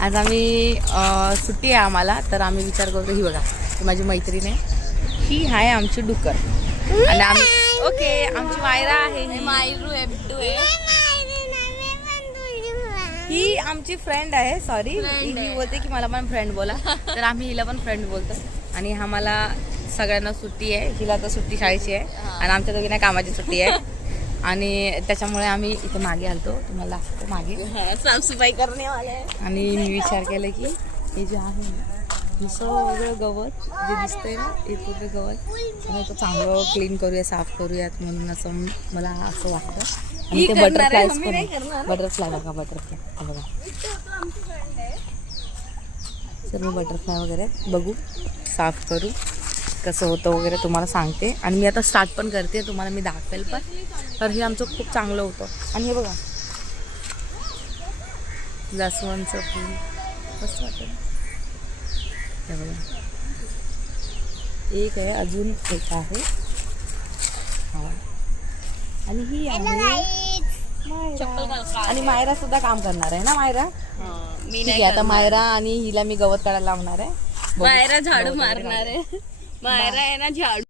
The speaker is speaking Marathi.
आज आम्ही सुट्टी आहे आम्हाला, तर आम्ही विचार करतो. ही बघा, ही माझी मैत्रीण आहे, ही आहे आमची डुकर. आणि आम्ही ओके, आमची मायरा आहे, ही मायरू एबटू आहे. ही आमची फ्रेंड आहे. सॉरी, Friend ही आहे. बोलते की मला पण फ्रेंड बोला, तर आम्ही हिला पण फ्रेंड बोलतो. आणि आम्हाला सगळ्यांना सुट्टी आहे, हिला तर सुट्टी शाळेची आहे आणि आमच्या दोघींना कामाची सुट्टी आहे. आणि त्याच्यामुळे आम्ही इथे मागे आलतो, तुम्हाला दाखवतो मागे. साफसफाई करणे वाले. आणि मी विचार केला की हे जे आहे ना, हे सगळं गवत जे दिसतंय ना, हे पूर्ण गवत आम्ही तो चांगलं क्लीन करूया, साफ करूयात म्हणून असं मला असं वाटतं. आणि ते बटरफ्लायज पण, बटरफ्लाय बघा, बटरफ्लाय बघा, सर्व बटरफ्लाय वगैरे बघू, साफ करू, कसं होतं वगैरे तुम्हाला सांगते. आणि मी आता स्टार्ट पण करते, तुम्हाला मी दाखवेल पण. तर हे आमचं खूप चांगलं होतं. आणि हे बघा, जास्वंदचं फूल मस्त वाटतं. हे बघा, एक आहे, अजून एक आहे. हा. आणि ही आहे मायरा. आणि मायरा सुद्धा काम करणार आहे ना मायरा. मी ठीक आहे, आता मायरा आणि हिला मी गवत काढायला लावणार आहे. मायरा झाडू मारणार आहे. मायरा आहे ना झाडू